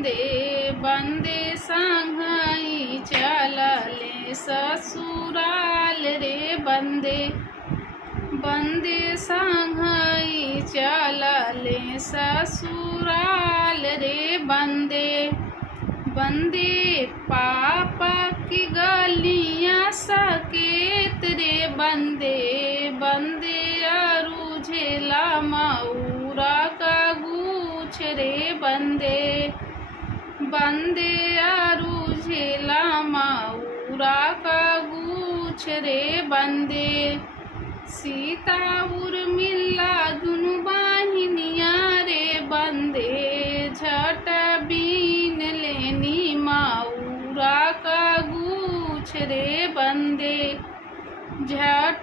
बंदे बंदे संघई चलले ससुराल रे बंदे बंदे संघई चलले ससुराल रे बंदे बंदे पापा की गलियां सकेत रे बंदे बंदे अरुझेला मऊरा का गूछ रे बंदे बंदे अरुझेला मऊरा का गूछ रे बंदे सीता उर्मिला दुनु बाहिनिया रे बंदे झट बीन लेनी मऊरा का गूछ रे बंदे झट